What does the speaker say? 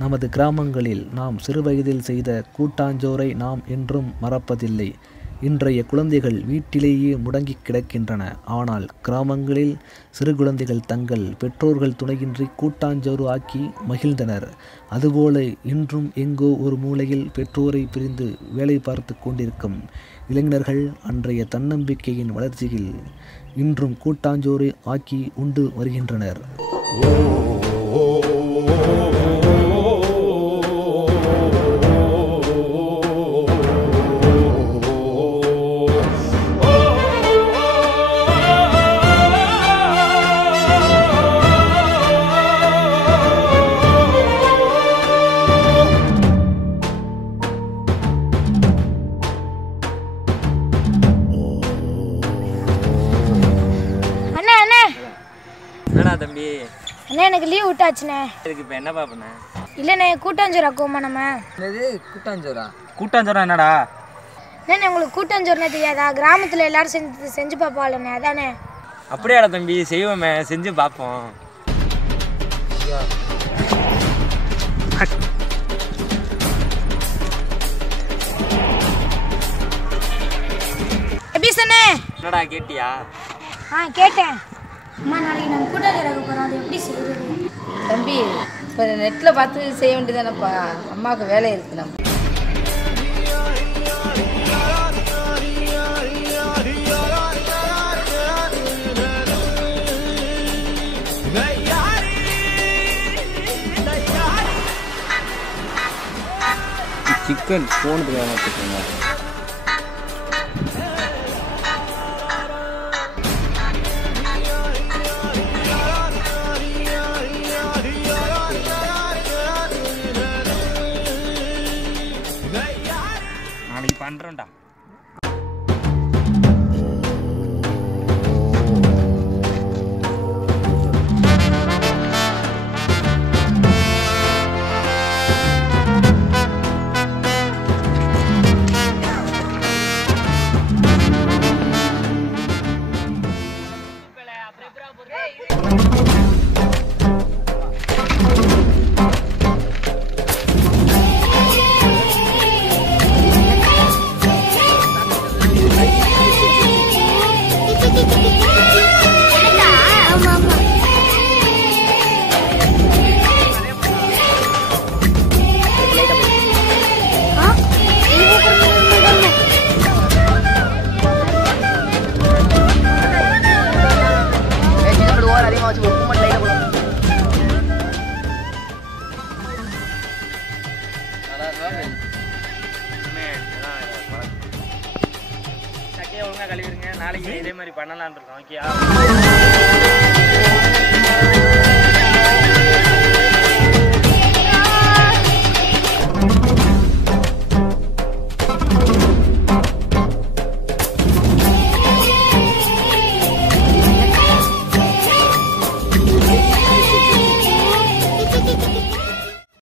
நமது கிராமங்களில் நாம் சிறுவயதில் செய்த கூட்டாஞ்சோறை நாம் என்றும் மறப்பதில்லை. இன்றைய குழந்தைகள் வீட்டிலேயே முடங்கி கிடக்கின்றன. ஆனால் கிராமங்களில் சிறு குழந்தைகள் தங்கள் பெற்றோர்கள் துணையின்றி கூட்டாஞ்சோறு ஆக்கி மகிழ்ந்தனர். அதுபோல இன்றும் எங்கோ ஒரு மூலையில் பெற்றோரை பிரிந்து வேலை பார்த்து கொண்டிருக்கும் இளைஞர்கள் அன்றைய தன்னம்பிக்கையின் வளர்ச்சியில் இன்றும் கூட்டாஞ்சோறு ஆக்கி உண்டு வருகின்றனர். என்னடா தம்பி? அண்ணா எனக்கு லீவ் விட்டாச்சுண்ணே. இதுக்கு இப்போ என்னப்பா பண்ண? இல்லைண்ணே கூட்டாஞ்சோறு ஆக்குவோமா நம்ம? என்னது கூட்டாஞ்சோறா? கூட்டாஞ்சோறா என்னடா? அண்ணே உங்களுக்கு கூட்டாஞ்சோறுனே தெரியாதா? கிராமத்தில் எல்லாரும் செஞ்சு பார்ப்பாங்கண்ணே, அதானே. அப்படியாடா தம்பி, செய்வோமே, செஞ்சு பார்ப்போம். என்னடா கேட்டியா? கேட்டேன். அம்மா நாளைக்கு நம்ம கூட்டாஞ்சோறு ஆக்க போகிறோம், அது எப்படி செய்யுது? தம்பி இப்போ நெட்டில் பார்த்து செய்ய வேண்டியதானப்பா, அம்மாவுக்கு வேலை இருக்கு. நம்ம சிக்கன் போனதுக்காக வச்சுக்கோங்க. நாளைக்கு பண்ணுறோம்டா. ஒழுங்கா கழுவிடுங்க. நாளைக்கு இதே மாதிரி பண்ணலான் இருக்கோம். ஓகே.